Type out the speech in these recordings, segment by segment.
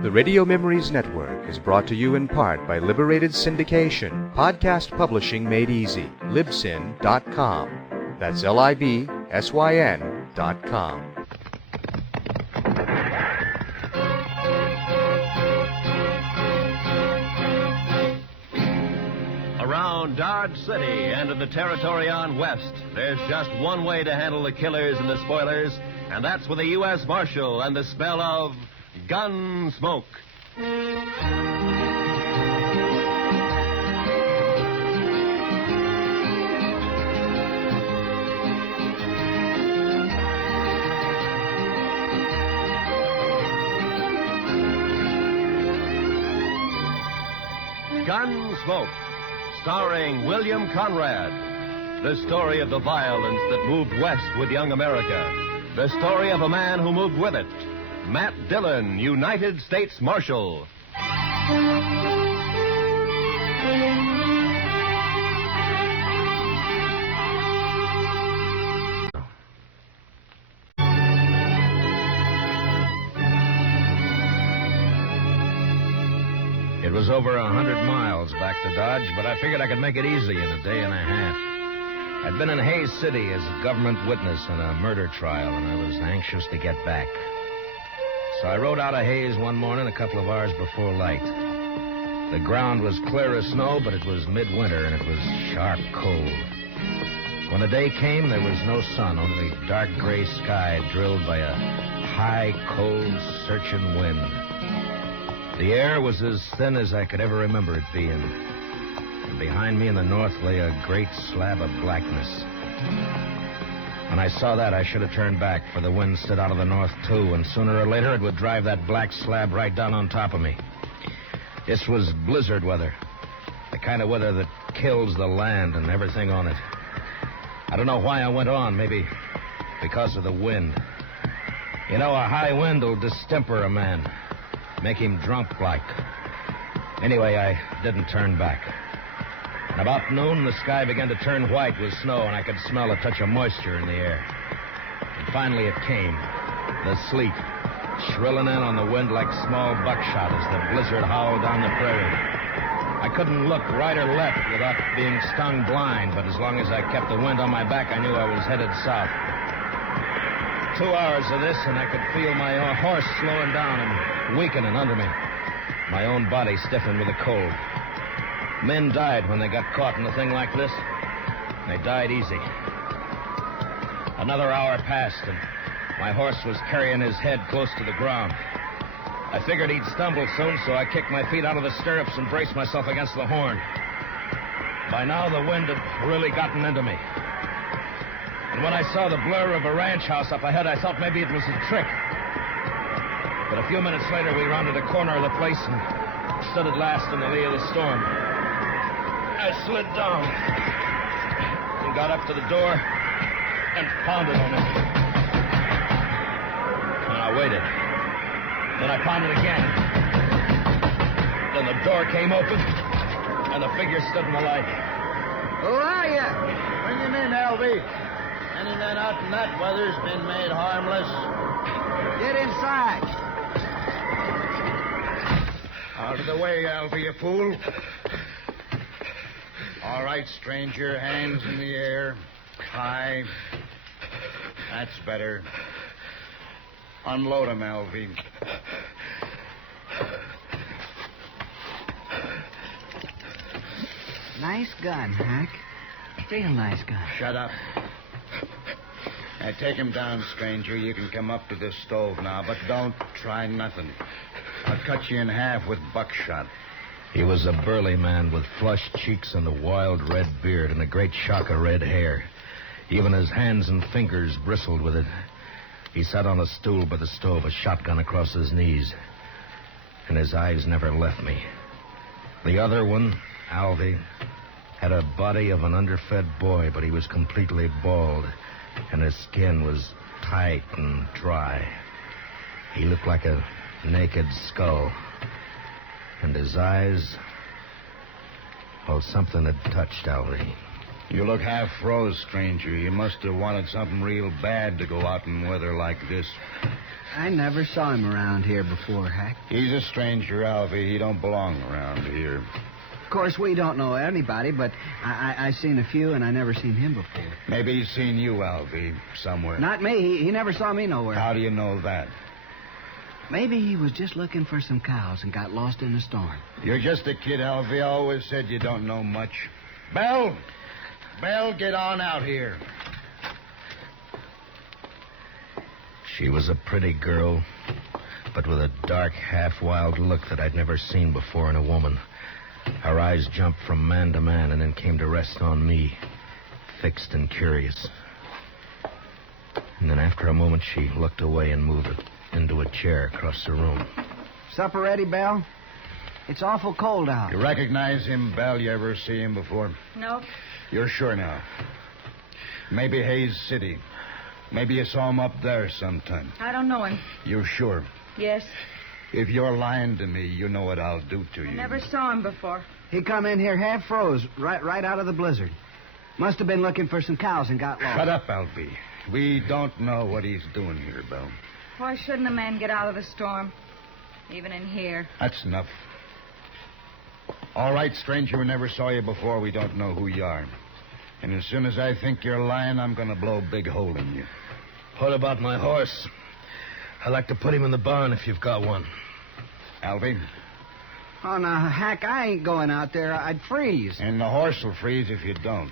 The Radio Memories Network is brought to you in part by Liberated Syndication, podcast publishing made easy, libsyn.com. That's libsyn.com. Around Dodge City and in the territory on West, there's just one way to handle the killers and the spoilers, and that's with a U.S. Marshal and the smell of Gunsmoke. Gunsmoke, starring William Conrad. The story of the violence that moved west with young America. The story of a man who moved with it. Matt Dillon, United States Marshal. It was over 100 miles back to Dodge, but I figured I could make it easy in a day and a half. I'd been in Hays City as a government witness in a murder trial, and I was anxious to get back. So I rode out of Hays one morning a couple of hours before light. The ground was clear of snow, but it was midwinter, and it was sharp cold. When the day came, there was no sun, only dark gray sky drilled by a high, cold, searching wind. The air was as thin as I could ever remember it being. And behind me in the north lay a great slab of blackness. When I saw that, I should have turned back, for the wind stood out of the north, too, and sooner or later it would drive that black slab right down on top of me. This was blizzard weather, the kind of weather that kills the land and everything on it. I don't know why I went on, maybe because of the wind. You know, a high wind will distemper a man, make him drunk like. Anyway, I didn't turn back. And about noon, the sky began to turn white with snow, and I could smell a touch of moisture in the air. And finally it came, the sleet, shrilling in on the wind like small buckshot as the blizzard howled down the prairie. I couldn't look right or left without being stung blind, but as long as I kept the wind on my back, I knew I was headed south. 2 hours of this, and I could feel my horse slowing down and weakening under me. My own body stiffened with the cold. Men died when they got caught in a thing like this. They died easy. Another hour passed, and my horse was carrying his head close to the ground. I figured he'd stumble soon, so I kicked my feet out of the stirrups and braced myself against the horn. By now, the wind had really gotten into me. And when I saw the blur of a ranch house up ahead, I thought maybe it was a trick. But a few minutes later, we rounded a corner of the place and stood at last in the lee of the storm. I slid down and got up to the door and pounded on it. And I waited. Then I pounded again. Then the door came open, and a figure stood in the light. Who are you? Bring him in, Alvy. Any man out in that weather's been made harmless. Get inside. Out of the way, Alvy, you fool. All right, stranger, hands in the air. High. That's better. Unload him, Alvy. Nice gun, Hack. Real nice gun. Shut up. Now, take him down, stranger. You can come up to the stove now, but don't try nothing. I'll cut you in half with buckshot. He was a burly man with flushed cheeks and a wild red beard and a great shock of red hair. Even his hands and fingers bristled with it. He sat on a stool by the stove, a shotgun across his knees. And his eyes never left me. The other one, Alvy, had a body of an underfed boy, but he was completely bald, and his skin was tight and dry. He looked like a naked skull. And his eyes, well, something had touched Alvy. You look half froze, stranger. You must have wanted something real bad to go out in weather like this. I never saw him around here before, Hack. He's a stranger, Alfie. He don't belong around here. Of course, we don't know anybody, but I seen a few, and I never seen him before. Maybe he's seen you, Alfie, somewhere. Not me. He never saw me nowhere. How do you know that? Maybe he was just looking for some cows and got lost in the storm. You're just a kid, Alfie. I always said you don't know much. Belle! Belle, get on out here. She was a pretty girl, but with a dark, half-wild look that I'd never seen before in a woman. Her eyes jumped from man to man and then came to rest on me, fixed and curious. And then after a moment, she looked away and moved into a chair across the room. Supper ready, Belle? It's awful cold out. You recognize him, Belle? You ever see him before? No. You're sure now? Maybe Hayes City. Maybe you saw him up there sometime. I don't know him. You're sure? Yes. If you're lying to me, you know what I'll do to you. I never saw him before. He come in here half froze, right out of the blizzard. Must have been looking for some cows and got lost. Shut up, Alfie. We don't know what he's doing here, Belle. Why shouldn't a man get out of the storm? Even in here. That's enough. All right, stranger, we never saw you before. We don't know who you are. And as soon as I think you're lying, I'm going to blow a big hole in you. What about my horse? I'd like to put him in the barn if you've got one. Alfie? Oh, now, Hack, I ain't going out there. I'd freeze. And the horse will freeze if you don't.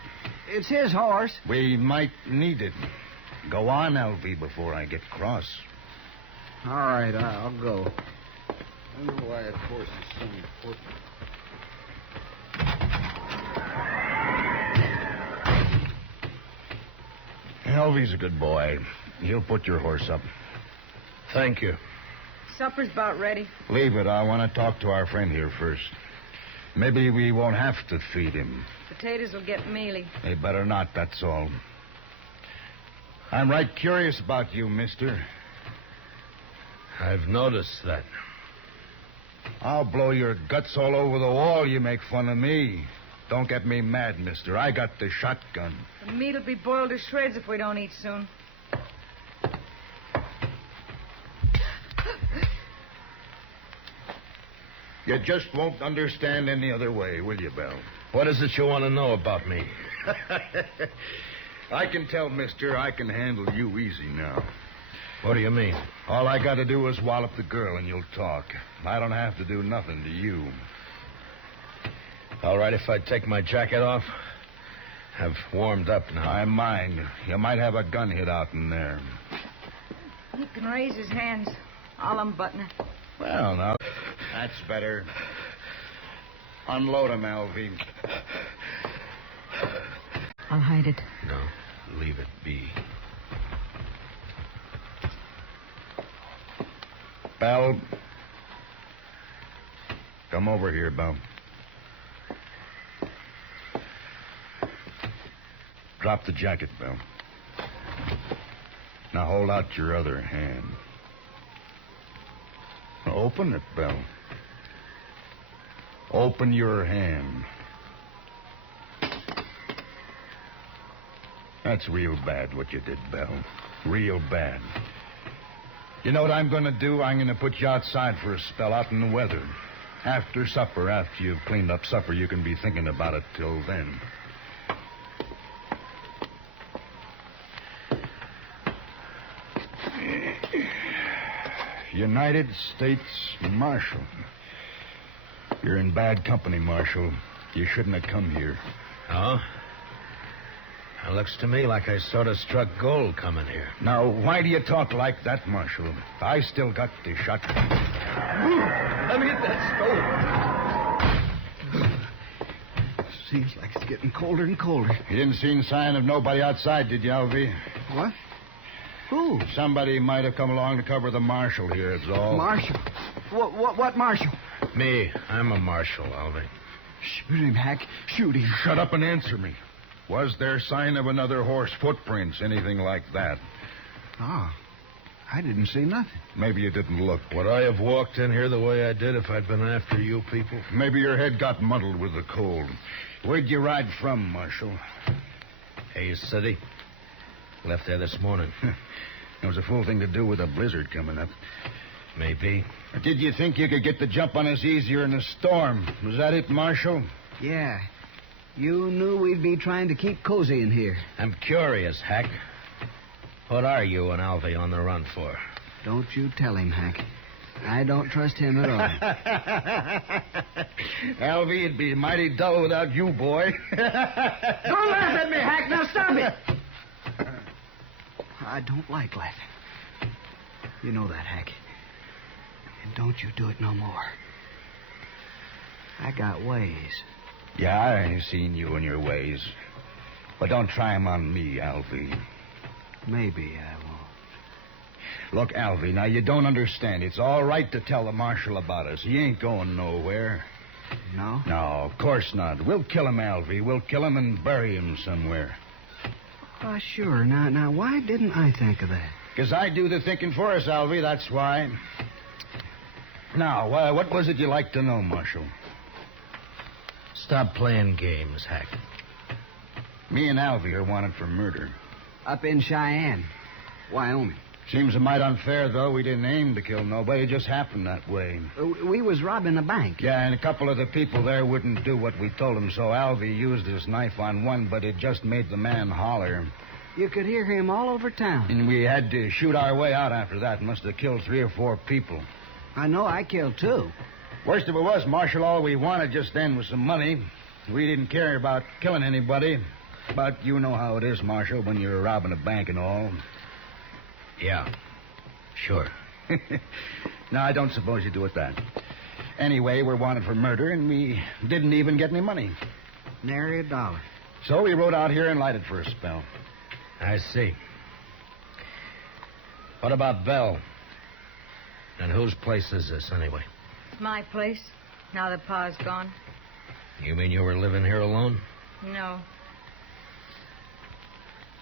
It's his horse. We might need it. Go on, Alfie, before I get cross. All right, I'll go. I don't know why that horse is so important. Alfie's a good boy. He'll put your horse up. Thank you. Supper's about ready. Leave it. I want to talk to our friend here first. Maybe we won't have to feed him. Potatoes will get mealy. They better not, that's all. I'm right curious about you, mister. I've noticed that. I'll blow your guts all over the wall. You make fun of me. Don't get me mad, mister. I got the shotgun. The meat'll be boiled to shreds if we don't eat soon. You just won't understand any other way, will you, Belle? What is it you want to know about me? I can tell, mister, I can handle you easy now. What do you mean? All I got to do is wallop the girl and you'll talk. I don't have to do nothing to you. All right if I take my jacket off? I've warmed up now. I mind. You might have a gun hid out in there. He can raise his hands. I'll unbutton it. Well, now, that's better. Unload him, Alvy. I'll hide it. No, leave it be. Belle. Come over here, Belle. Drop the jacket, Belle. Now hold out your other hand. Now open it, Belle. Open your hand. That's real bad what you did, Belle. Real bad. You know what I'm going to do? I'm going to put you outside for a spell out in the weather. After supper, after you've cleaned up supper, you can be thinking about it till then. United States Marshal. You're in bad company, Marshal. You shouldn't have come here. Oh? It looks to me like I sort of struck gold coming here. Now, why do you talk like that, Marshal? I still got the shotgun. Let me get that stove. Seems like it's getting colder and colder. You didn't see any sign of nobody outside, did you, Alvy? What? Who? Somebody might have come along to cover the marshal here, it's all. Marshal? What marshal? Me. I'm a marshal, Alvy. Shoot him, Hack. Shoot him. Shut up and answer me. Was there sign of another horse, footprints, anything like that? Oh, I didn't see nothing. Maybe you didn't look. Would I have walked in here the way I did if I'd been after you people? Maybe your head got muddled with the cold. Where'd you ride from, Marshal? Hayes City. Left there this morning. It was a fool thing to do with a blizzard coming up. Maybe. Did you think you could get the jump on us easier in a storm? Was that it, Marshal? Yeah. You knew we'd be trying to keep cozy in here. I'm curious, Hack. What are you and Alvy on the run for? Don't you tell him, Hack. I don't trust him at all. Alvy, it'd be mighty dull without you, boy. Don't laugh at me, Hack. Now stop it. I don't like laughing. You know that, Hack. And don't you do it no more. I got ways. Yeah, I seen you and your ways. But don't try 'em on me, Alvy. Maybe I won't. Look, Alvy, now you don't understand. It's all right to tell the marshal about us. He ain't going nowhere. No? No, of course not. We'll kill him, Alvy. We'll kill him and bury him somewhere. Oh, sure. Now, why didn't I think of that? 'Cause I do the thinking for us, Alvy, that's why. Now, what was it you like to know, Marshal? Stop playing games, Hack. Me and Alvy are wanted for murder. Up in Cheyenne, Wyoming. Seems a mite unfair, though. We didn't aim to kill nobody. It just happened that way. We was robbing a bank. Yeah, and a couple of the people there wouldn't do what we told them, so Alvy used his knife on one, but it just made the man holler. You could hear him all over town. And we had to shoot our way out after that. Must have killed 3 or 4 people. I know I killed 2. Worst of it was, Marshal, all we wanted just then was some money. We didn't care about killing anybody. But you know how it is, Marshal, when you're robbing a bank and all. Yeah, sure. No, I don't suppose you do it that. Anyway, we're wanted for murder, and we didn't even get any money. Nary a dollar. So we rode out here and lighted for a spell. I see. What about Belle? And whose place is this, anyway? It's my place, now that Pa's gone. You mean you were living here alone? No.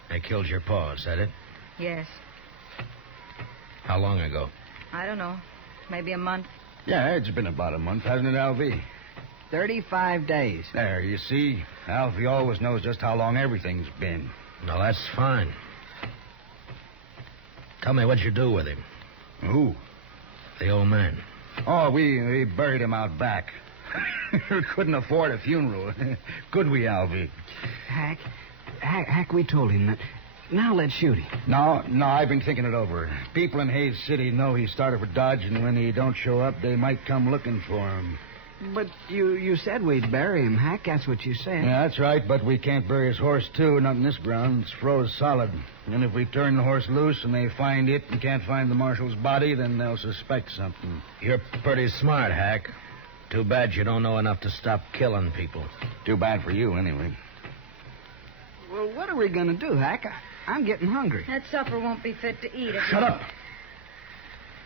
They killed your pa, is that it? Yes. How long ago? I don't know. Maybe a month. Yeah, it's been about a month, hasn't it, Alvy? 35 days. There, you see? Alvy always knows just how long everything's been. No, that's fine. Tell me what you do with him. Who? The old man. Oh, we buried him out back. Couldn't afford a funeral. Could we, Alvy? Hack, we told him that. Now let's shoot him. No, I've been thinking it over. People in Hayes City know he started for Dodge, and when he don't show up, they might come looking for him. But you said we'd bury him, Hack. That's what you said. Yeah, that's right, but we can't bury his horse, too. Not in this ground. It's froze solid. And if we turn the horse loose and they find it and can't find the marshal's body, then they'll suspect something. You're pretty smart, Hack. Too bad you don't know enough to stop killing people. Too bad for you, anyway. Well, what are we going to do, Hack? I'm getting hungry. That supper won't be fit to eat. Shut up.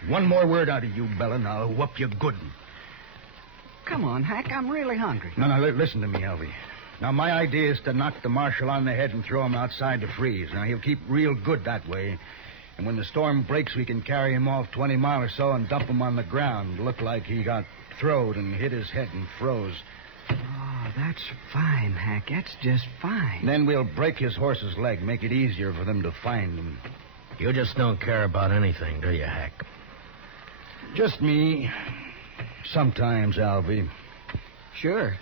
One more word out of you, Bella, and I'll whoop you good. Come on, Hack. I'm really hungry. No, listen to me, Alvy. Now, my idea is to knock the marshal on the head and throw him outside to freeze. Now, he'll keep real good that way. And when the storm breaks, we can carry him off 20 miles or so and dump him on the ground. Look like he got throwed and hit his head and froze. Oh, that's fine, Hack. That's just fine. Then we'll break his horse's leg, make it easier for them to find him. You just don't care about anything, do you, Hack? Just me. Sometimes, Alvy. Sure.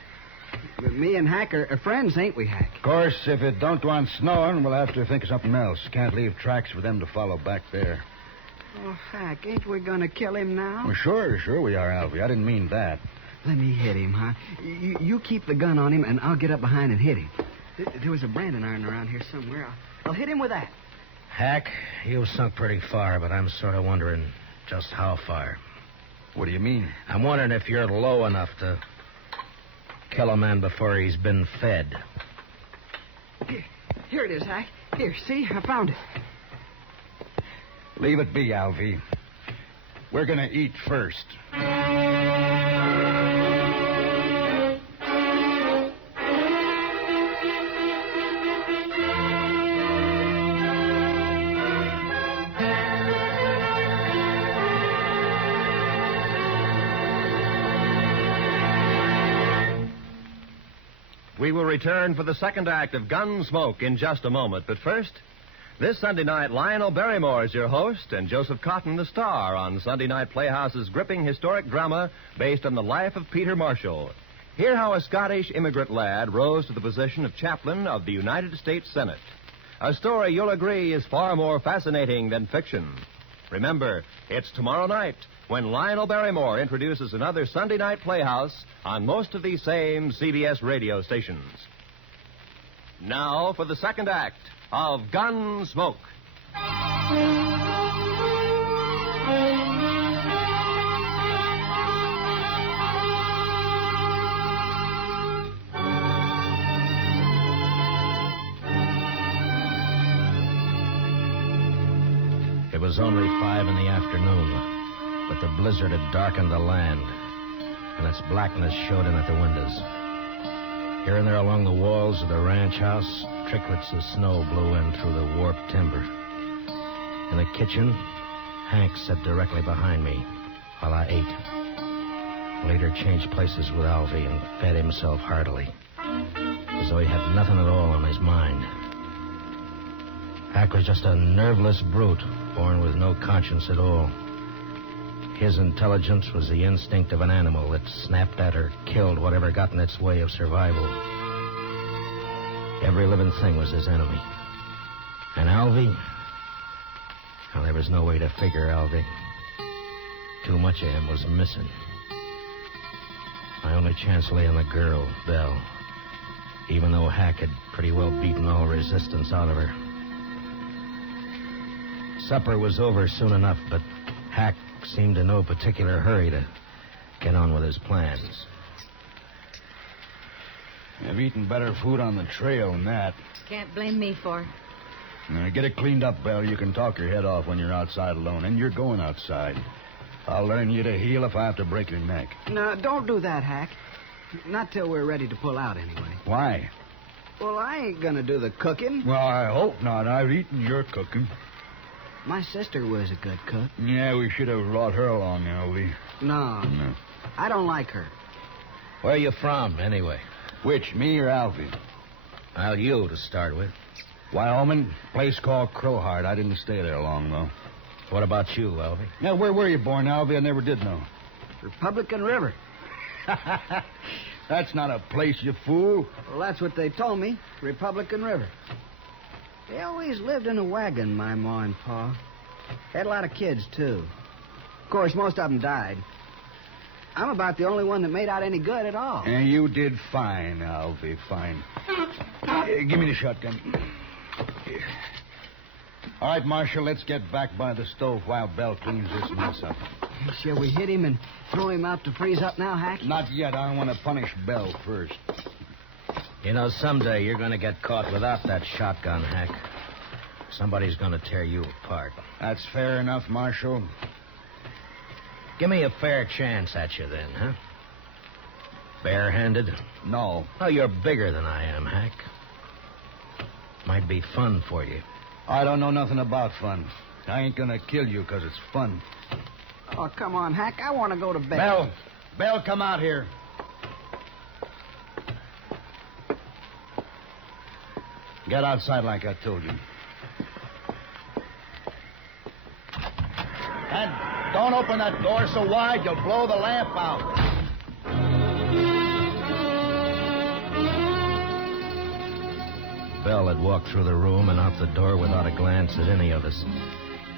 But me and Hack are friends, ain't we, Hack? Of course, if it don't go on snowing, we'll have to think of something else. Can't leave tracks for them to follow back there. Oh, Hack, ain't we going to kill him now? Well, sure we are, Alvy. I didn't mean that. Let me hit him, huh? You keep the gun on him, and I'll get up behind and hit him. There was a branding iron around here somewhere. I'll hit him with that. Hack, you've sunk pretty far, but I'm sort of wondering just how far. What do you mean? I'm wondering if you're low enough to kill a man before he's been fed. Here it is, Hack. Here, see? I found it. Leave it be, Alvy. We're going to eat first. We will return for the second act of Gunsmoke in just a moment. But first, this Sunday night, Lionel Barrymore is your host and Joseph Cotton the star on Sunday Night Playhouse's gripping historic drama based on the life of Peter Marshall. Hear how a Scottish immigrant lad rose to the position of chaplain of the United States Senate. A story you'll agree is far more fascinating than fiction. Remember, it's tomorrow night when Lionel Barrymore introduces another Sunday Night Playhouse on most of these same CBS radio stations. Now for the second act of Gunsmoke. It was only 5 in the afternoon, but the blizzard had darkened the land, and its blackness showed in at the windows. Here and there along the walls of the ranch house, tricklets of snow blew in through the warped timber. In the kitchen, Hank sat directly behind me while I ate. Later changed places with Alvy and fed himself heartily, as though he had nothing at all on his mind. Hank was just a nerveless brute, born with no conscience at all. His intelligence was the instinct of an animal that snapped at or killed whatever got in its way of survival. Every living thing was his enemy. And Alvy? Well, there was no way to figure Alvy. Too much of him was missing. My only chance lay on the girl, Belle, even though Hack had pretty well beaten all resistance out of her. Supper was over soon enough, but Hack seemed in no particular hurry to get on with his plans. I've eaten better food on the trail than that. Can't blame me for it. Now, get it cleaned up, Belle. You can talk your head off when you're outside alone, and you're going outside. I'll learn you to heel if I have to break your neck. No, don't do that, Hack. Not till we're ready to pull out, anyway. Why? Well, I ain't gonna do the cooking. Well, I hope not. I've eaten your cooking. My sister was a good cook. Yeah, we should have brought her along, Alvy. No, I don't like her. Where are you from, anyway? Which, me or Alvy? Well, you to start with. Wyoming, place called Crowheart. I didn't stay there long, though. What about you, Alvy? Now, where were you born, Alvy? I never did know. Republican River. That's not a place, you fool. Well, that's what they told me. Republican River. They always lived in a wagon, my ma and pa. Had a lot of kids, too. Of course, most of them died. I'm about the only one that made out any good at all. And you did fine, Alvy, fine. Give me the shotgun. Here. All right, Marshal, let's get back by the stove while Belle cleans this mess up. Shall we hit him and throw him out to freeze up now, Hack? Not yet. I want to punish Belle first. You know, someday you're going to get caught without that shotgun, Hack. Somebody's going to tear you apart. That's fair enough, Marshal. Give me a fair chance at you then, huh? Barehanded? No. Oh, you're bigger than I am, Hack. Might be fun for you. I don't know nothing about fun. I ain't going to kill you because it's fun. Oh, come on, Hack. I want to go to bed. Belle, come out here. Get outside like I told you. And don't open that door so wide you'll blow the lamp out. Belle had walked through the room and out the door without a glance at any of us.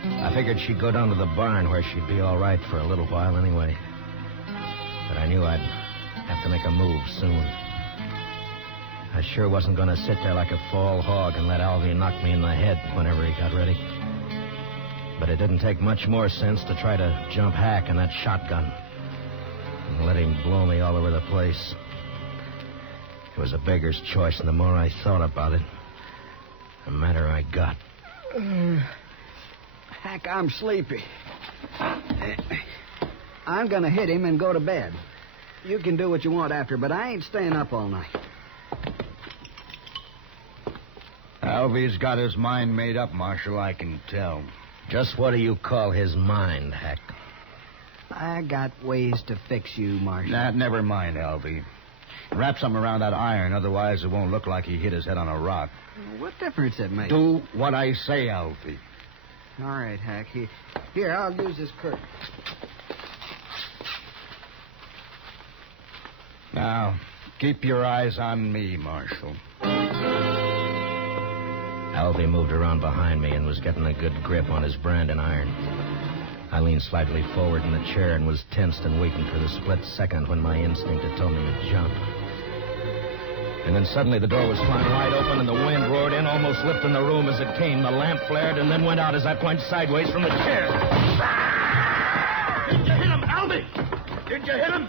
I figured she'd go down to the barn where she'd be all right for a little while anyway. But I knew I'd have to make a move soon. I sure wasn't going to sit there like a fall hog and let Alvy knock me in the head whenever he got ready. But it didn't take much more sense to try to jump Hack in that shotgun and let him blow me all over the place. It was a beggar's choice, and the more I thought about it, the madder I got. Hack, I'm sleepy. I'm going to hit him and go to bed. You can do what you want after, but I ain't staying up all night. Alvy's got his mind made up, Marshal, I can tell. Just what do you call his mind, Hack? I got ways to fix you, Marshal. Never mind, Alvy. Wrap something around that iron, otherwise it won't look like he hit his head on a rock. What difference it makes? Do what I say, Alfie. All right, Hack. Here, I'll use this curtain. Now, keep your eyes on me, Marshal. Alvy moved around behind me and was getting a good grip on his branding iron. I leaned slightly forward in the chair and was tensed and waiting for the split second when my instinct had told me to jump. And then suddenly the door was flung wide open and the wind roared in, almost lifting the room as it came. The lamp flared and then went out as I plunged sideways from the chair. Did you hit him, Albie? Did you hit him?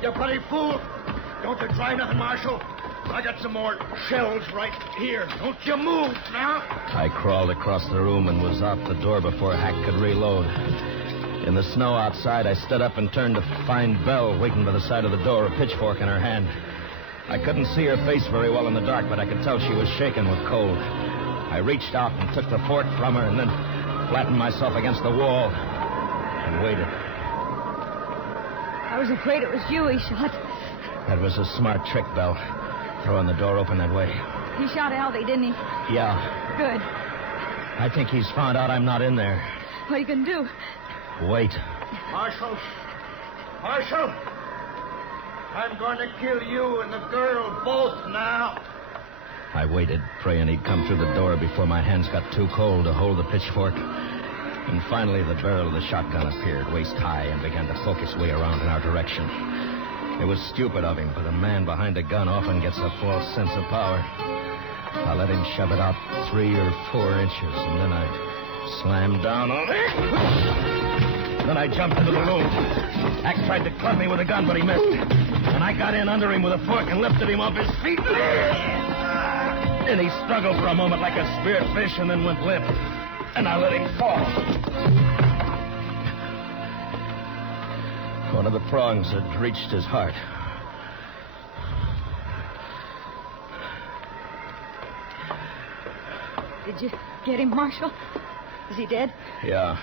You bloody fool. Don't you try nothing, Marshal. I got some more shells right here. Don't you move now. I crawled across the room and was out the door before Hack could reload. In the snow outside, I stood up and turned to find Belle waiting by the side of the door, a pitchfork in her hand. I couldn't see her face very well in the dark, but I could tell she was shaking with cold. I reached out and took the fork from her and then flattened myself against the wall and waited. I was afraid it was you he shot. That was a smart trick, Belle, throwing the door open that way. He shot Alvy, didn't he? Yeah. Good. I think he's found out I'm not in there. What are you going to do? Wait. Marshal. Marshal. I'm going to kill you and the girl both now. I waited, praying he'd come through the door before my hands got too cold to hold the pitchfork. And finally, the barrel of the shotgun appeared waist high and began to focus way around in our direction. It was stupid of him, but a man behind a gun often gets a false sense of power. I let him shove it out 3 or 4 inches, and then I slammed down on it. Then I jumped into the room. Hack tried to club me with a gun, but he missed. And I got in under him with a fork and lifted him off his feet. And he struggled for a moment like a speared fish and then went limp. And I let him fall. One of the prongs had reached his heart. Did you get him, Marshal? Is he dead? Yeah.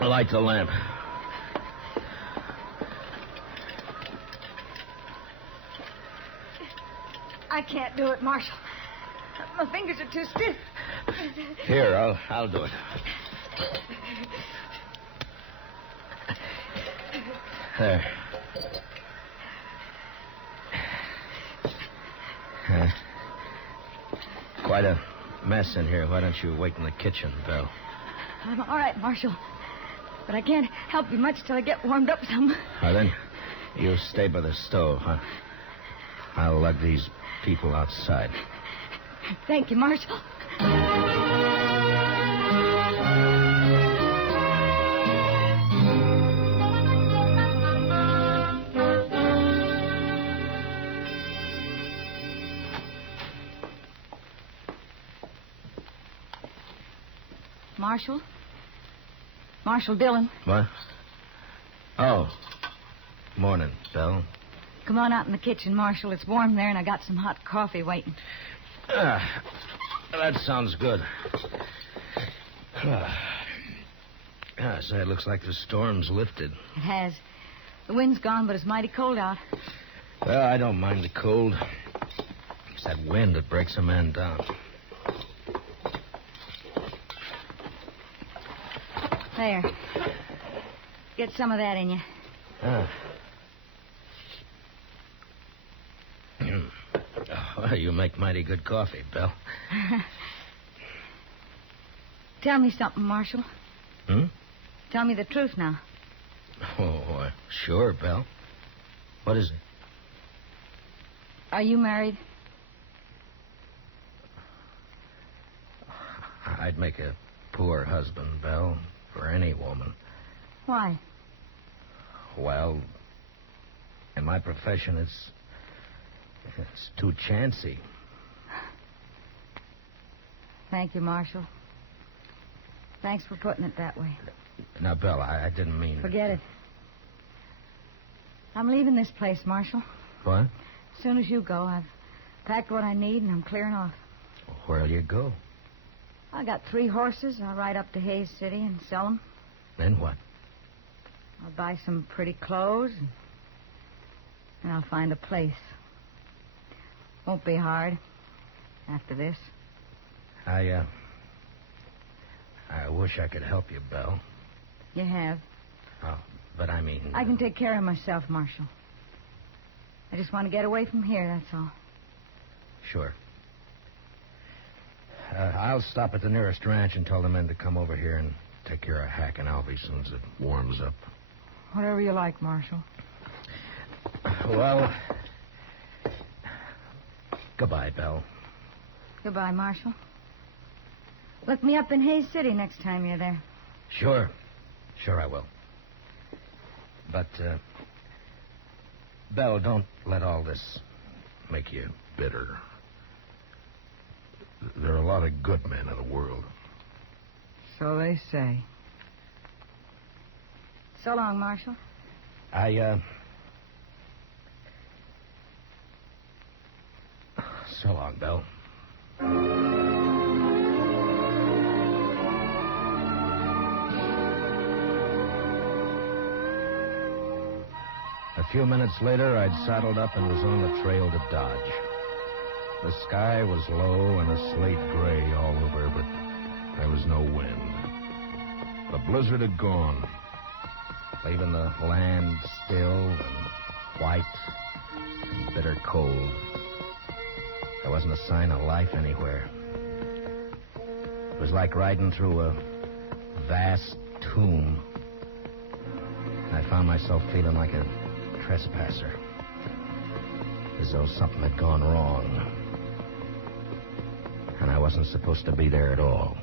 Light the lamp. I can't do it, Marshal. My fingers are too stiff. Here, I'll do it. There. Quite a mess in here. Why don't you wait in the kitchen, Belle? I'm all right, Marshal. But I can't help you much till I get warmed up some. Well, then, you stay by the stove, huh? I'll lug these people outside. Thank you, Marshal. Marshal? Marshal Dillon. What? Oh. Morning, Belle. Come on out in the kitchen, Marshal. It's warm there, and I got some hot coffee waiting. That sounds good. Say, it looks like the storm's lifted. It has. The wind's gone, but it's mighty cold out. Well, I don't mind the cold. It's that wind that breaks a man down. There. Get some of that in you. Well, you make mighty good coffee, Belle. Tell me something, Marshal. Hmm? Tell me the truth now. Oh, sure, Belle. What is it? Are you married? I'd make a poor husband, Belle, for any woman. Why? Well, in my profession, it's too chancy. Thank you, Marshal. Thanks for putting it that way. Now, Belle, I didn't mean... Forget it. I'm leaving this place, Marshal. What? As soon as you go, I've packed what I need, and I'm clearing off. Where'll you go? I got 3 horses. I'll ride up to Hayes City and sell them. Then what? I'll buy some pretty clothes and And I'll find a place. Won't be hard after this. I wish I could help you, Belle. You have. Oh, but I mean... I can take care of myself, Marshal. I just want to get away from here, that's all. Sure. I'll stop at the nearest ranch and tell the men to come over here and take care of Hack and Alvy as soon as it warms up. Whatever you like, Marshal. Well, goodbye, Belle. Goodbye, Marshal. Look me up in Hayes City next time you're there. Sure. Sure I will. But, Belle, don't let all this make you bitter. There are a lot of good men in the world. So they say. So long, Marshal. So long, Belle. A few minutes later, I'd saddled up and was on the trail to Dodge. The sky was low and a slate gray all over, but there was no wind. The blizzard had gone, leaving the land still and white and bitter cold. There wasn't a sign of life anywhere. It was like riding through a vast tomb. I found myself feeling like a trespasser, as though something had gone wrong. And I wasn't supposed to be there at all.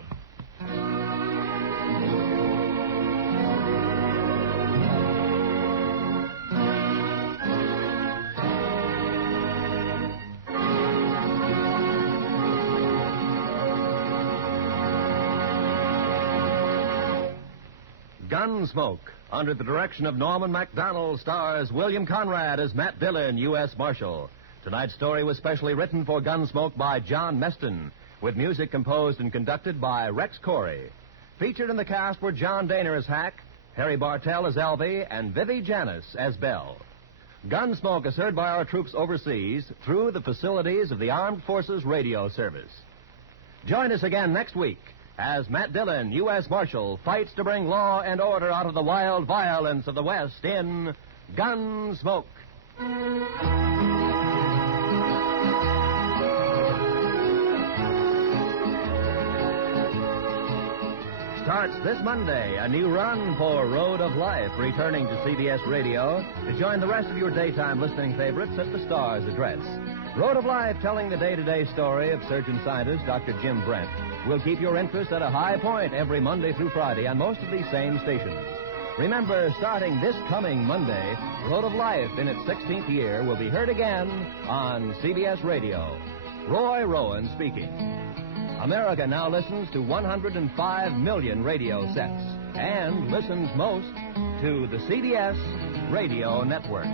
Gunsmoke, under the direction of Norman MacDonald, stars William Conrad as Matt Dillon, U.S. Marshal. Tonight's story was specially written for Gunsmoke by John Meston, with music composed and conducted by Rex Corey. Featured in the cast were John Daner as Hack, Harry Bartell as Alvy, and Vivi Janis as Belle. Gunsmoke is heard by our troops overseas through the facilities of the Armed Forces Radio Service. Join us again next week as Matt Dillon, U.S. Marshal, fights to bring law and order out of the wild violence of the West in Gunsmoke. Starts this Monday, a new run for Road of Life, returning to CBS Radio to join the rest of your daytime listening favorites at the Star's address. Road of Life, telling the day-to-day story of surgeon scientist Dr. Jim Brent, will keep your interest at a high point every Monday through Friday on most of these same stations. Remember, starting this coming Monday, Road of Life in its 16th year will be heard again on CBS Radio. Roy Rowan speaking. America now listens to 105 million radio sets and listens most to the CBS Radio Network.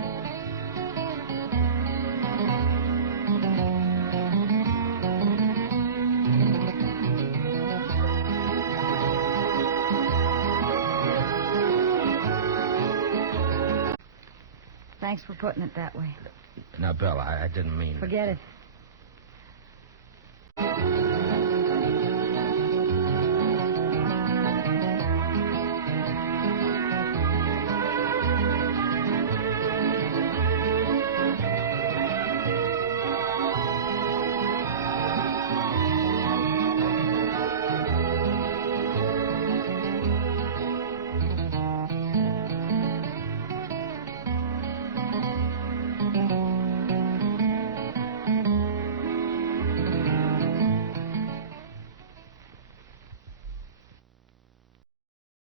Thanks for putting it that way. Now, Belle, I didn't mean... Forget it.